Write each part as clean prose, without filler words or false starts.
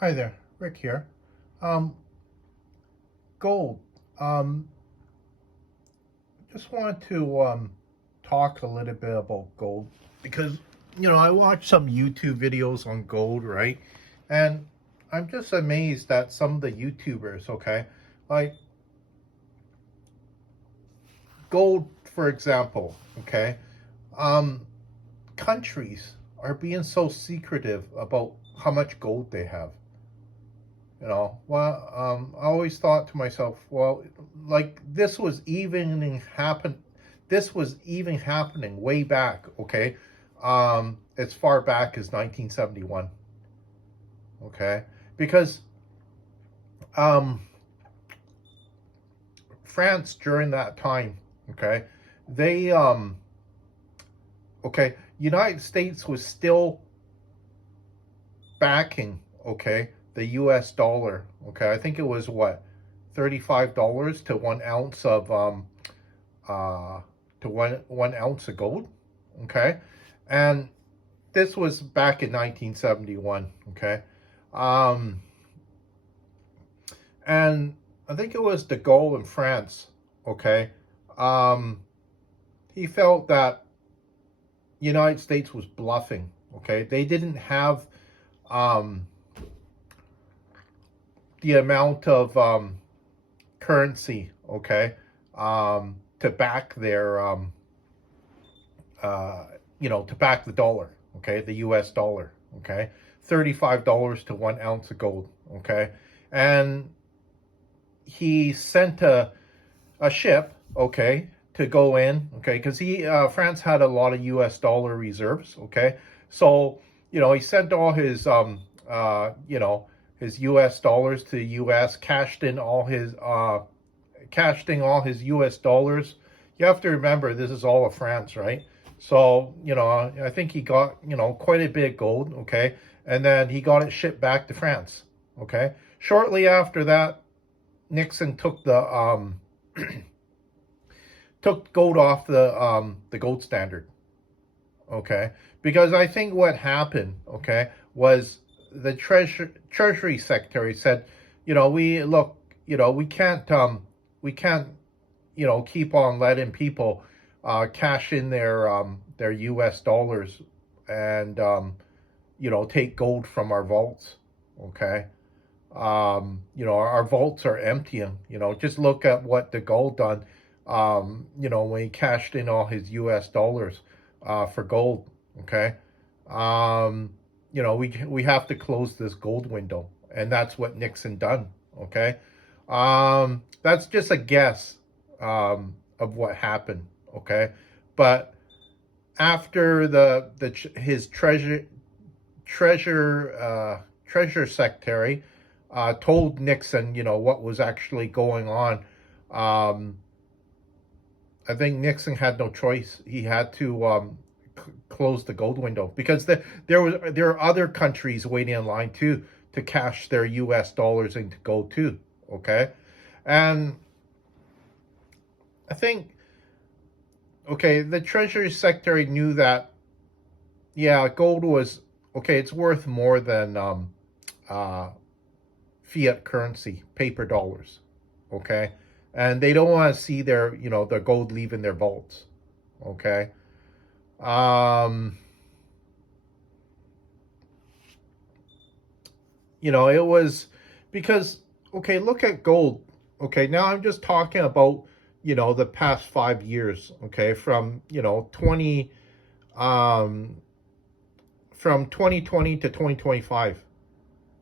Hi there, Rick here. Um, Gold. Um, just wanted to talk a little bit about gold because I watched some YouTube videos on gold, right? And I'm just amazed at some of the YouTubers. Okay, like gold, for example. Okay, um, countries are being so secretive about how much gold they have. I always thought to myself, well, like this was even happening way back, okay, as far back as 1971, okay, because um, France during that time, okay, they okay, United States was still backing, okay, the U.S. dollar, okay, I think it was what, $35 to 1 ounce of uh, to one ounce of gold. Okay, and this was back in 1971. Okay, um, and I think it was de Gaulle in France. Okay, um, he felt that the United States was bluffing. Okay, they didn't have um, the amount of currency. Okay, to back their uh, to back the dollar, okay, the US dollar, okay, $35 to 1 ounce of gold, okay. And he sent a ship, okay, to go in, okay, because France had a lot of US dollar reserves, okay. So, he sent all his, his US dollars to the US, cashed in all his US dollars. You have to remember this is all of France, right? So, I think he got, quite a bit of gold, okay? And then he got it shipped back to France, okay? Shortly after that, Nixon took took gold off the gold standard, okay? Because I think what happened, okay, was the Treasury Secretary said, we look, we can't keep on letting people cash in their U.S. dollars and take gold from our vaults. Okay, our vaults are emptying. Just look at what the gold done. When he cashed in all his U.S. dollars for gold. Okay, um, we have to close this gold window, and that's what Nixon done. Okay, that's just a guess of what happened. Okay, but after his treasure secretary told Nixon, what was actually going on. Um, I think Nixon had no choice. He had to close the gold window because there are other countries waiting in line too to cash their U.S. dollars into gold too. Okay, and I think the Treasury Secretary knew that yeah, gold was okay. It's worth more than uh, fiat currency, paper dollars. Okay, and they don't want to see their gold leaving their vaults. Okay, um, it was because look at gold. Okay, now I'm just talking about the past 5 years. Okay, um from 2020 to 2025.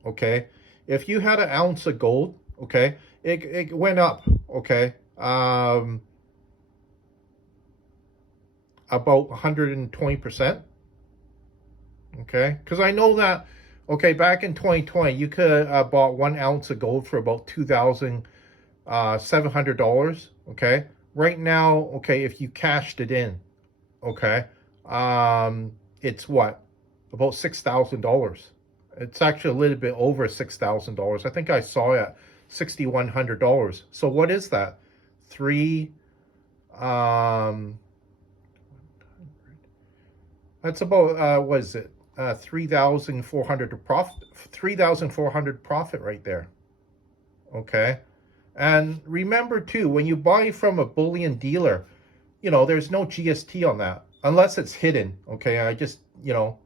Okay, if you had an ounce of gold, okay, it went up. Okay, about 120%. Okay, because I know that. Okay, back in 2020, you could bought 1 ounce of gold for about $2,700. Okay, right now, okay, if you cashed it in, okay, it's what, about $6,000. It's actually a little bit over $6,000. I think I saw it at $6,100. So what is that? Three um that's about what is it? $3,400 profit right there. Okay. And remember too, when you buy from a bullion dealer, there's no GST on that unless it's hidden. Okay. I just, don't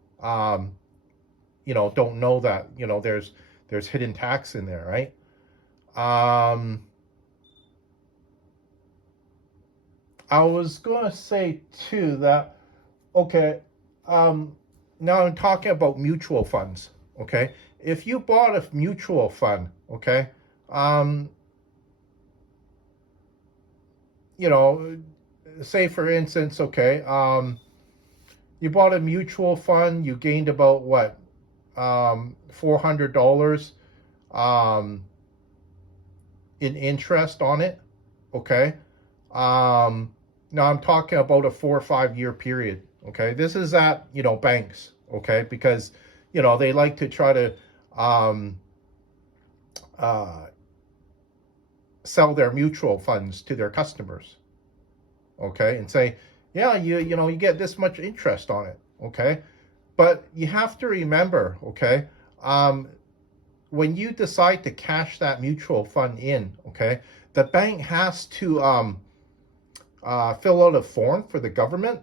know that, there's hidden tax in there, right? I was going to say too that, okay, now I'm talking about mutual funds. Okay. If you bought a mutual fund, okay, um, say for instance, okay, you bought a mutual fund, you gained about what, $400 um, in interest on it, okay. Now I'm talking about a 4 or 5 year period, okay. This is at banks, okay, because they like to try to um, uh, sell their mutual funds to their customers, okay, and say, yeah, you get this much interest on it, okay. But you have to remember, okay, when you decide to cash that mutual fund in, okay, the bank has to fill out a form for the government,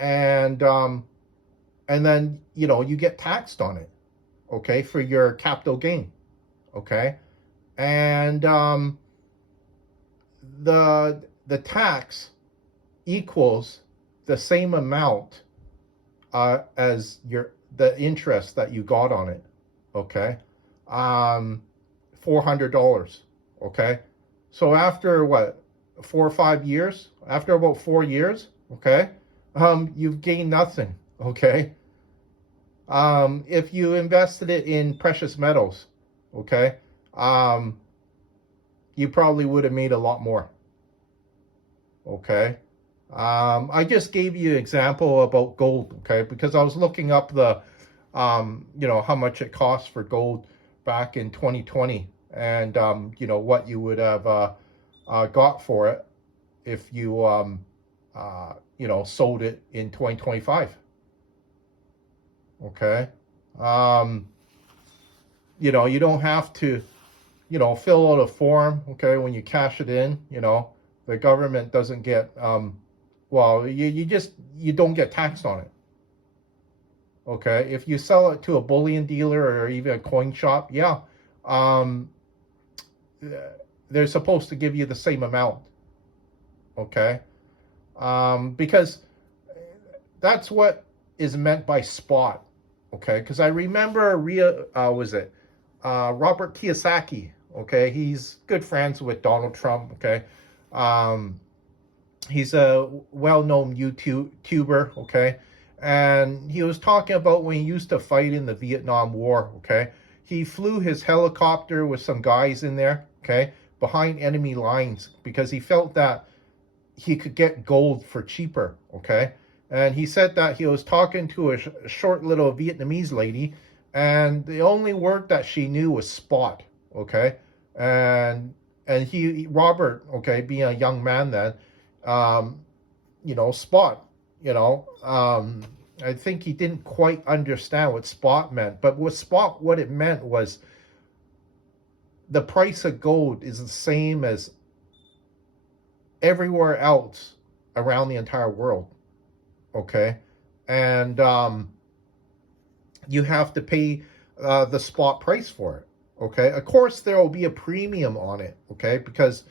and then you get taxed on it, okay, for your capital gain, okay, and the tax equals the same amount as the interest that you got on it, okay, $400, okay. So after what, 4 or 5 years, after about 4 years, okay, you've gained nothing, okay. If you invested it in precious metals, okay, you probably would have made a lot more, okay. I just gave you an example about gold, okay, because I was looking up the, how much it costs for gold back in 2020, and what you would have got for it if you sold it in 2025. Okay, you don't have to fill out a form. Okay, when you cash it in, the government doesn't get well, you don't get taxed on it. Okay, if you sell it to a bullion dealer or even a coin shop, yeah, they're supposed to give you the same amount. Okay, because that's what is meant by spot. Okay, because I remember Robert Kiyosaki. Okay, he's good friends with Donald Trump. Okay, he's a well-known YouTuber, okay, and he was talking about when he used to fight in the Vietnam War, okay. He flew his helicopter with some guys in there, okay, behind enemy lines because he felt that he could get gold for cheaper, okay. And he said that he was talking to a short little Vietnamese lady, and the only word that she knew was spot, okay. And Robert, okay, being a young man then, spot, I think he didn't quite understand what spot meant, but what it meant was the price of gold is the same as everywhere else around the entire world, okay, and you have to pay the spot price for it, okay. Of course, there will be a premium on it, okay, because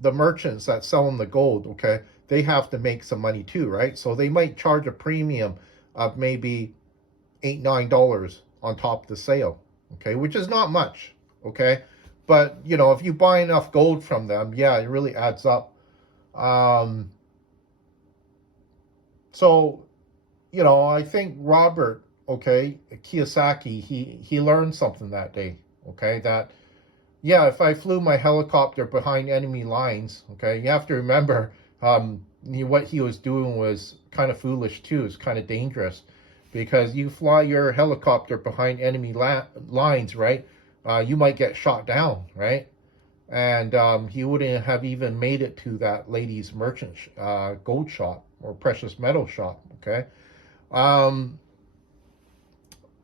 the merchants that sell them the gold, okay, they have to make some money too, right? So they might charge a premium of maybe $8-9 on top of the sale, okay, which is not much, okay. But if you buy enough gold from them, yeah, it really adds up. So I think Robert, okay, Kiyosaki, he learned something that day, okay, that yeah, if I flew my helicopter behind enemy lines, okay, you have to remember what he was doing was kind of foolish too. It's kind of dangerous because you fly your helicopter behind enemy lines, right? You might get shot down, right? And he wouldn't have even made it to that lady's merchant gold shop or precious metal shop, okay?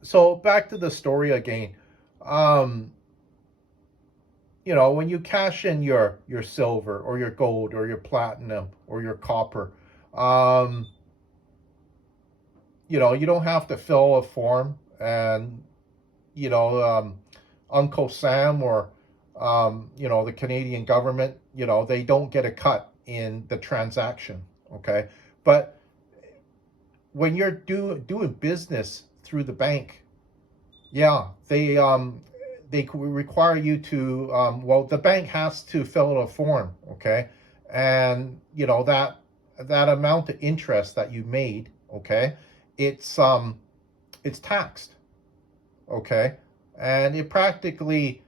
So back to the story again. Um, when you cash in your silver or your gold or your platinum or your copper, um, you don't have to fill a form, and you know, Uncle Sam or the Canadian government, they don't get a cut in the transaction. Okay, but when you're doing business through the bank, yeah, they require you to the bank has to fill out a form, okay, and that amount of interest that you made, okay, it's taxed, okay, and it practically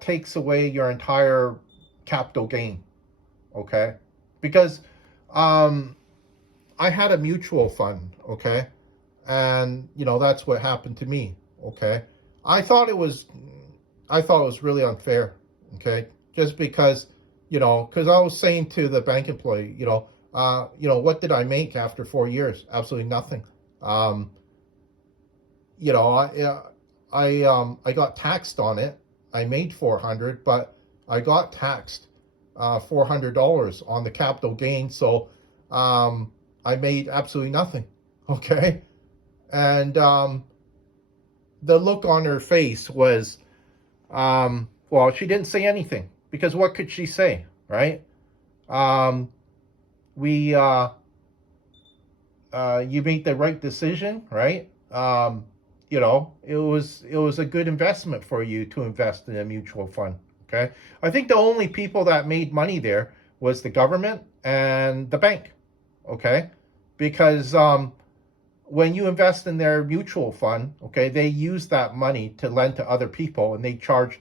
takes away your entire capital gain, okay, because um, I had a mutual fund, okay, and that's what happened to me, okay. I thought it was I thought it was really unfair, okay, just because I was saying to the bank employee, what did I make after 4 years? Absolutely nothing. Um, you know, I got taxed on it. I made 400, but I got taxed $400 on the capital gain, so I made absolutely nothing. Okay, and the look on her face was, well, she didn't say anything because what could she say, right? Um, we You made the right decision, right? It was a good investment for you to invest in a mutual fund. Okay, I think the only people that made money there was the government and the bank. Okay, because when you invest in their mutual fund, okay, they use that money to lend to other people, and they charge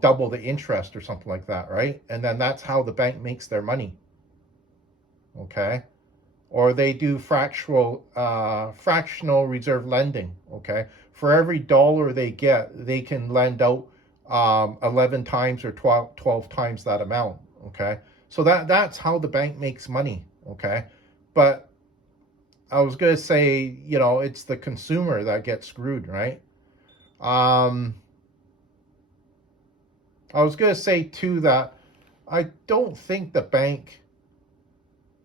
double the interest or something like that, right? And then that's how the bank makes their money. Okay, or they do fractional reserve lending. Okay, for every dollar they get, they can lend out 11 times or 12 times that amount. Okay, so that's how the bank makes money. Okay, but I was going to say, it's the consumer that gets screwed, right? um I was going to say too that I don't think the bank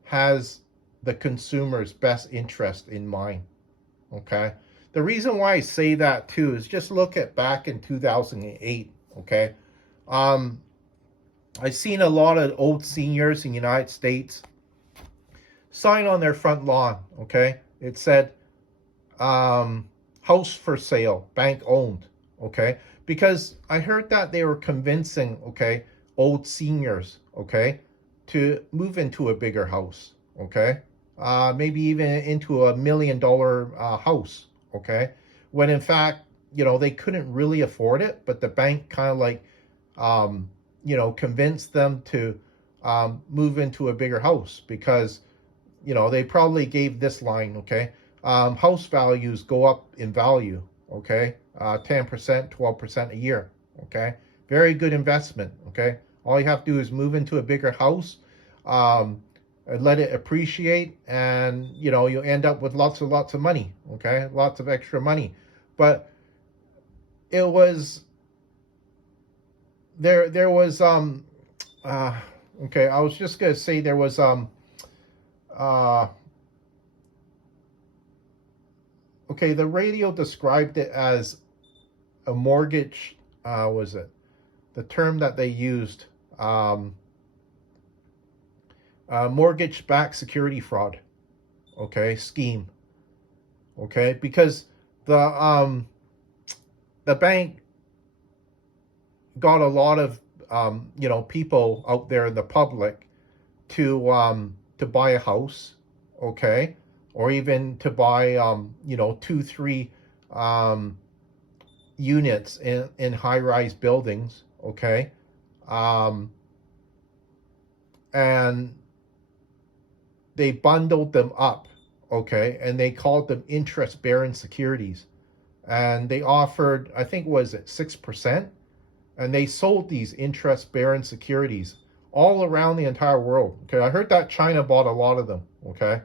has the consumer's best interest in mind. Okay. The reason why I say that too is just look at back in 2008. Okay. Um, I've seen a lot of old seniors in the United States sign on their front lawn. Okay. It said, house for sale, bank owned. Okay. Because I heard that they were convincing, okay, old seniors, okay, to move into a bigger house. Okay, maybe even into $1 million house. Okay, when in fact, they couldn't really afford it, but the bank kind of like, convinced them to move into a bigger house because, they probably gave this line. Okay, house values go up in value. Okay, 10%, 12% a year. Okay, very good investment. Okay, all you have to do is move into a bigger house. Let it appreciate, and you end up with lots of money. Okay, lots of extra money. But it was there was uh okay, I was just gonna say there was uh okay, the radio described it as a mortgage, was it the term that they used, mortgage backed security fraud, okay, scheme. Okay, because the um the bank got a lot of people out there in the public to buy a house, okay, or even to buy 2 3 um units in high rise buildings. Okay, um and they bundled them up, okay, and they called them interest bearing securities, and they offered, I think, was it 6%, and they sold these interest bearing securities all around the entire world. Okay, I heard that China bought a lot of them. Okay,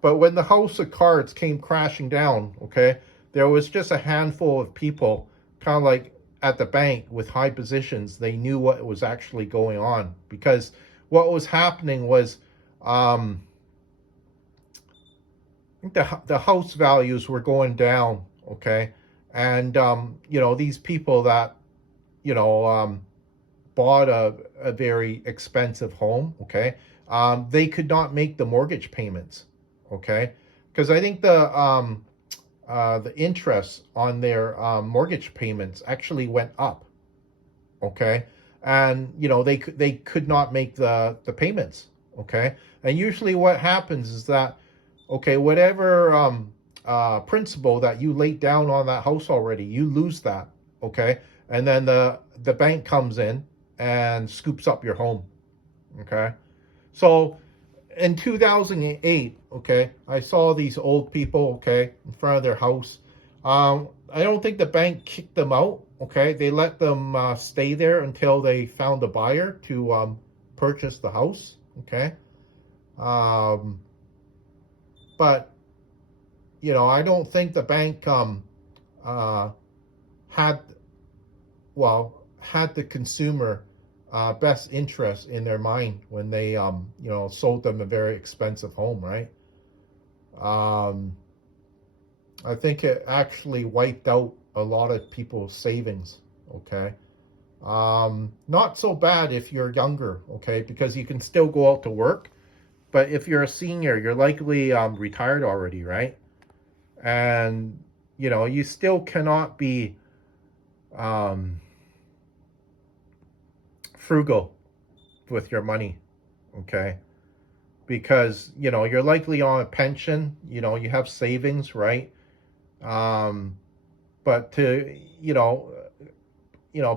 but when the house of cards came crashing down, okay, there was just a handful of people, kind of like at the bank with high positions. They knew what was actually going on, because what was happening was, I think the house values were going down. Okay, and these people that you know bought a very expensive home. Okay, they could not make the mortgage payments. Okay, because I think the interest on their mortgage payments actually went up. Okay, and they could not make the payments. Okay, and usually what happens is that, okay, whatever principal that you laid down on that house already, you lose that. Okay, and then the bank comes in and scoops up your home. Okay, so in 2008, okay, I saw these old people, okay, in front of their house. I don't think the bank kicked them out. Okay, they let them stay there until they found a buyer to purchase the house. Okay, um, but I don't think the bank uh, had had the consumer best interest in their mind when they sold them a very expensive home, right? Um, I think it actually wiped out a lot of people's savings. Okay, not so bad if you're younger. Okay, because you can still go out to work, but if you're a senior, you're likely retired already, right? And you still cannot be um, frugal with your money. Okay, because you're likely on a pension. You have savings, right? um, but to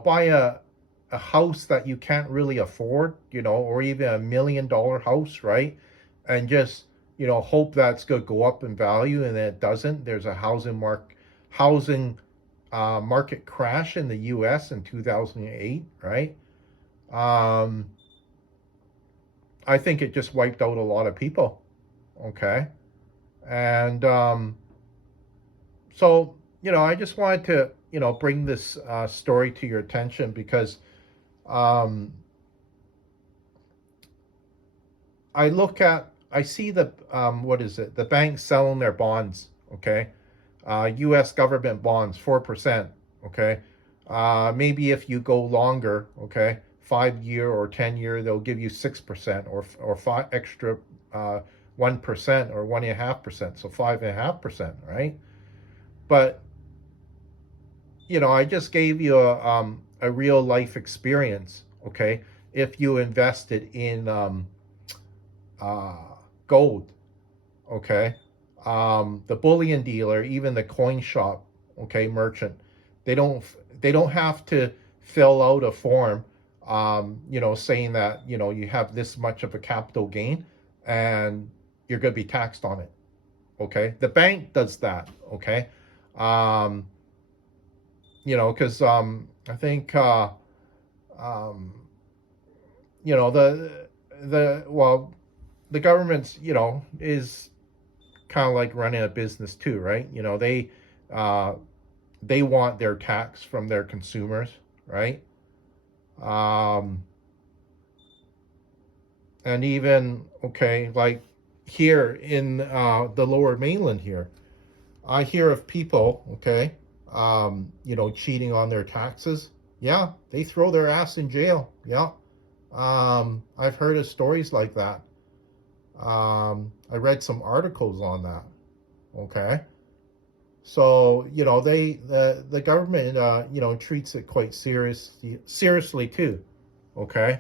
buy a house that you can't really afford, or even $1 million house, right? And just hope that's going to go up in value, and it doesn't. There's a housing market crash in the U.S. in 2008, right? um, I think it just wiped out a lot of people. Okay, and so I just wanted to bring this story to your attention, because um, I see the what is it? The banks selling their bonds. Okay, U.S. government bonds, 4%. Okay, maybe if you go longer, okay, 5 year or 10 year, they'll give you 6%, or five extra 1% or 1.5%, so 5.5%, right? But I just gave you a real life experience. Okay, if you invested in uh, gold. Okay, the bullion dealer, even the coin shop, okay, merchant, they don't they don't have to fill out a form, saying that you have this much of a capital gain, and you're going to be taxed on it. Okay, the bank does that. Okay, um, because I think um, the government's is kind of like running a business too, right? Uh, they want their tax from their consumers, right? Um, and even, okay, like here in the Lower Mainland here, I hear of people, okay, cheating on their taxes. Yeah, they throw their ass in jail. Yeah, I've heard of stories like that. I read some articles on that. Okay, so the government treats it quite seriously too. Okay,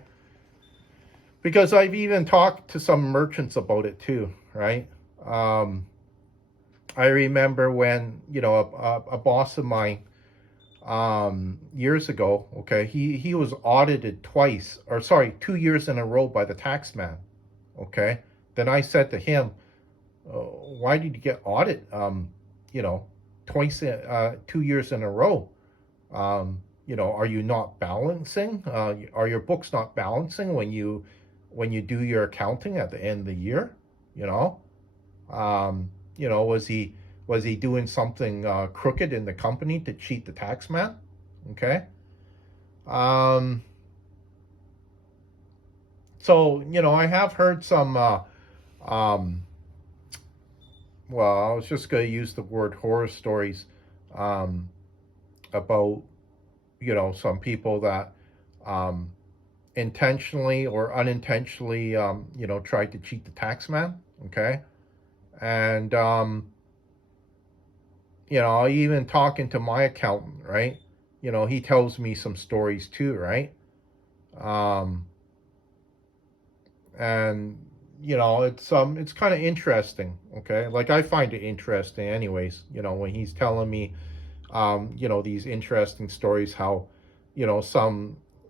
because I've even talked to some merchants about it too. Right. Um, I remember when a boss of mine years ago. Okay, he was audited twice, or sorry, 2 years in a row by the tax man. Okay, then I said to him, why did you get audited you know twice 2 years in a row? Are you not balancing? Are your books not balancing when you do your accounting at the end of the year? you know was he Was he doing something crooked in the company to cheat the tax man? Okay. Um, so, I have heard some, um, well, I was just going to use the word horror stories um, about, some people that um, intentionally or unintentionally, tried to cheat the tax man. Okay. And, even talking to my accountant, right? He tells me some stories too, right? Um, and it's kind of interesting, okay? Like I find it interesting, anyways. When he's telling me, these interesting stories, how,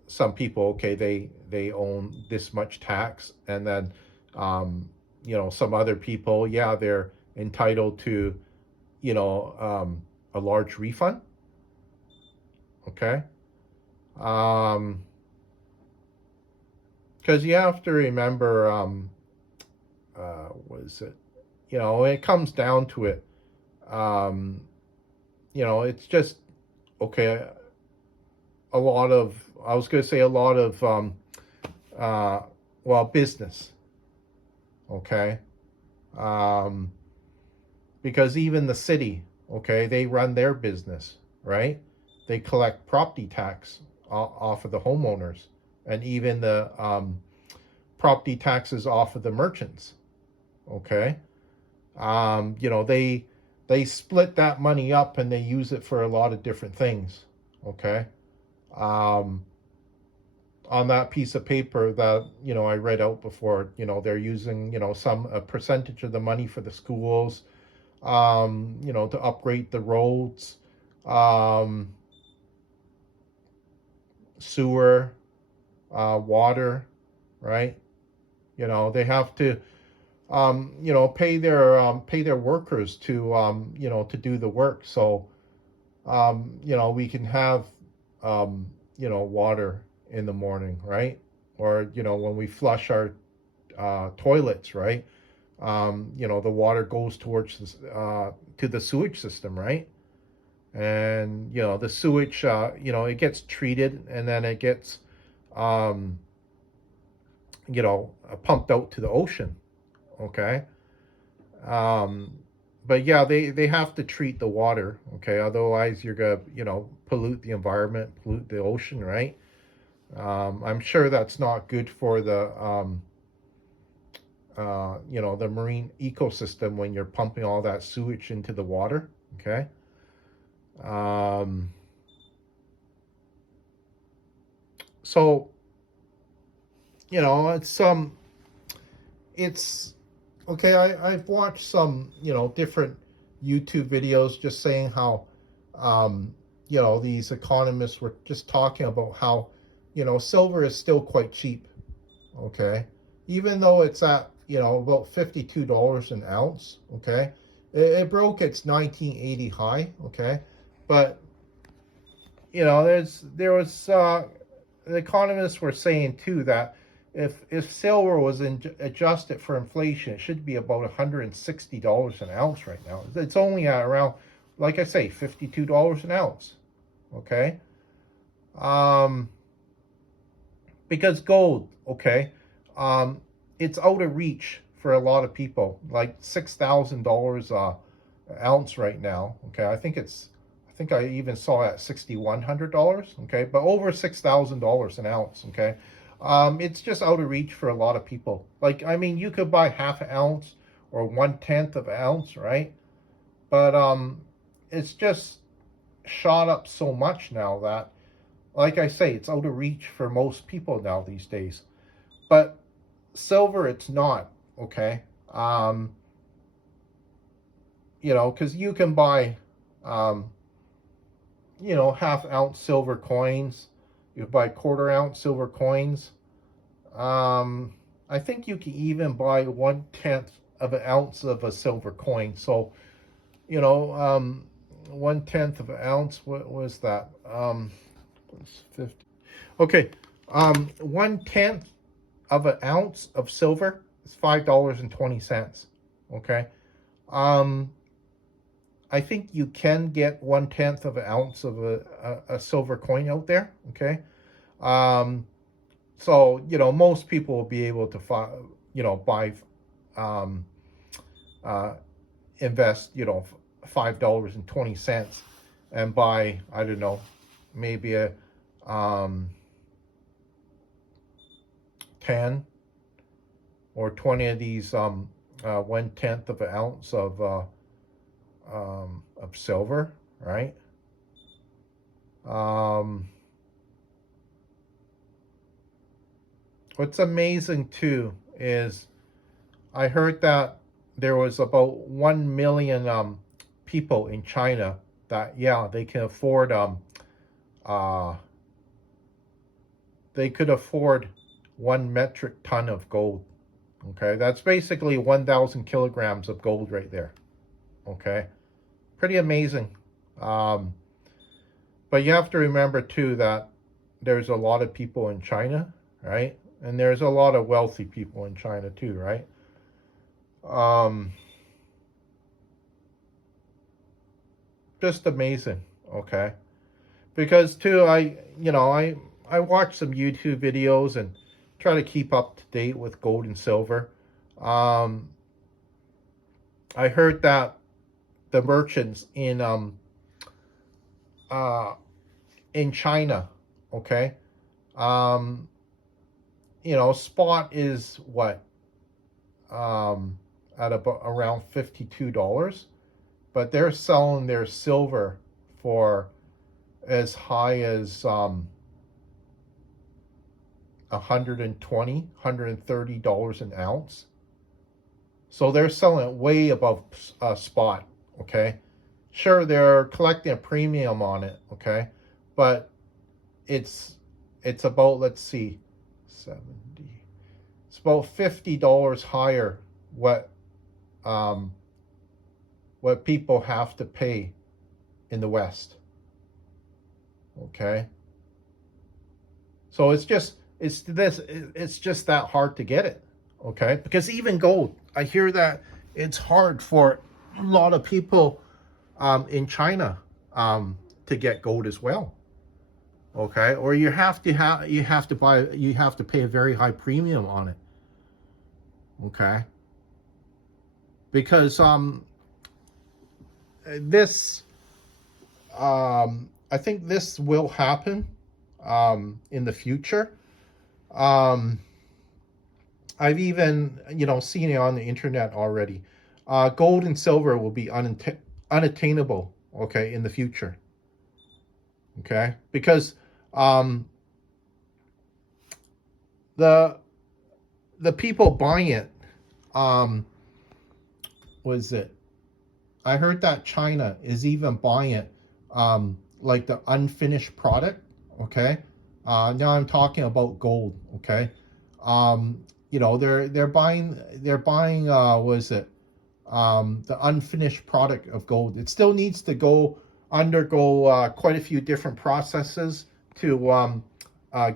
some people, okay, they own this much tax, and then, some other people, yeah, they're entitled to, a large refund. Okay. Um, because you have to remember, what is it? When it comes down to it, um, it's just, okay, a lot of, I was going to say a lot of, uh, well, business. Okay. Um, because even the city, okay, they run their business, right? They collect property tax off of the homeowners, and even the property taxes off of the merchants. Okay, they split that money up and they use it for a lot of different things. Okay, um, on that piece of paper that I read out before, they're using some a percentage of the money for the schools, to upgrade the roads, um, sewer, water, right? They have to, pay their workers to, to do the work. So, we can have, water in the morning, right? Or, when we flush our toilets, right? The water goes towards to the sewage system, right? And the sewage, it gets treated and then it gets, um, pumped out to the ocean. Okay. Um, but yeah, they have to treat the water. Okay, otherwise you're gonna pollute the environment, pollute the ocean, right? I'm sure that's not good for the the marine ecosystem when you're pumping all that sewage into the water. Okay. Um, so it's okay. I've watched some different YouTube videos just saying how these economists were just talking about how silver is still quite cheap. Okay, even though it's at about $52 an ounce. Okay, it broke its 1980 high. Okay, but there was the economists were saying too that if silver was adjusted for inflation, it should be about $160 an ounce right now. It's only at around, like I say, $52 an ounce. Okay, um, because gold, okay, it's out of reach for a lot of people, like $6,000 ounce right now. Okay, I think I even saw it at $6,100. Okay, but over $6,000 an ounce. Okay, it's just out of reach for a lot of people. Like, I mean, you could buy half an ounce or 1/10 of an ounce, right? But it's just shot up so much now that, like I say, it's out of reach for most people now these days. But silver, it's not. Okay, because you can buy, um, half ounce silver coins. You buy quarter-ounce silver coins. I think you can even buy 1/10 of an ounce of a silver coin. So, 1/10 of an ounce. What was that? 50. Okay, 1/10 of an ounce of silver is $5.20. Okay, um, I think you can get 1/10 of an ounce of a silver coin out there. Okay. Um, so, most people will be able to, buy, um, uh, invest, $5.20 and buy, I don't know, maybe a, um, 10 or 20 of these, 1/10 of an ounce of silver, right? Um, what's amazing too is I heard that there was about 1 million people in China that, yeah, they can afford uh, they could afford 1 metric ton of gold. Okay, that's basically 1,000 kilograms of gold right there. Okay, pretty amazing. Um, but you have to remember too that there's a lot of people in China, right? And there's a lot of wealthy people in China too, right? Um, just amazing. Okay, because too, I watch some YouTube videos and try to keep up to date with gold and silver. Um, I heard that the merchants uh, in China, okay, um, spot is what, um, at about around $52, but they're selling their silver for as high as 120, $130 an ounce. So they're selling it way above spot. Okay, sure, they're collecting a premium on it. Okay, but it's about, let's see, 70. It's about $50 higher um, what people have to pay in the West. Okay, so it's just that hard to get it. Okay, because even gold, I hear that it's hard for a lot of people in China to get gold as well. Okay, or you have to pay a very high premium on it. Okay, because this I think this will happen in the future. Um, I've even seen it on the internet already. Gold and silver will be unattainable. Okay, in the future. Okay, because um, the people buying it, um, was it? I heard that China is even buying it, like the unfinished product. Okay, now I'm talking about gold. Okay, they're buying was it, the unfinished product of gold. It still needs to undergo quite a few different processes to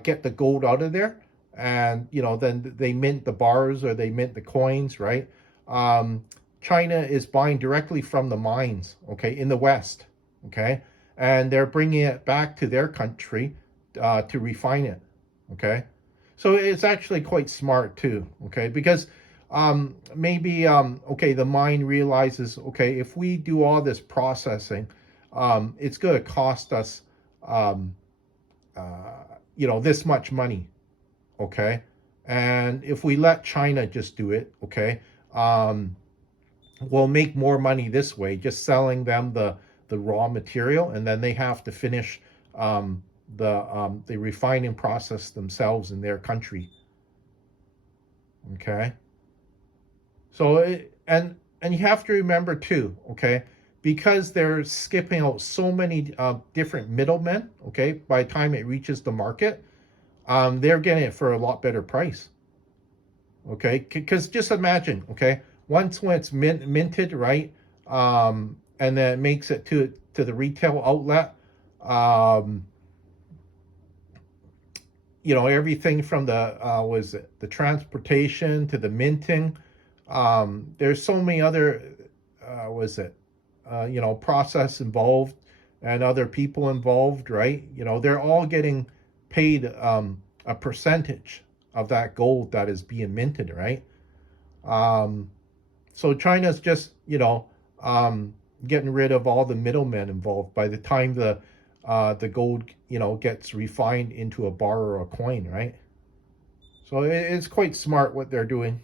get the gold out of there, and then they mint the bars or they mint the coins, right? Um, China is buying directly from the mines, okay, in the West, okay, and they're bringing it back to their country to refine it, okay. So it's actually quite smart too, okay, because maybe okay, the mine realizes, okay, if we do all this processing, it's going to cost us, um, this much money, okay, and if we let China just do it, okay, we'll make more money this way, just selling them the raw material, and then they have to finish the refining process themselves in their country. Okay. So and you have to remember too, okay, because they're skipping out so many different middlemen. Okay, by the time it reaches the market, they're getting it for a lot better price. Okay, because just imagine, okay, once when it's minted, right, and then it makes it to the retail outlet, um, everything from the transportation to the minting. There's so many other, was it, process involved and other people involved, right? They're all getting paid a percentage of that gold that is being minted, right? Um, so China's just, getting rid of all the middlemen involved by the time the gold, gets refined into a bar or a coin, right? So it's quite smart what they're doing.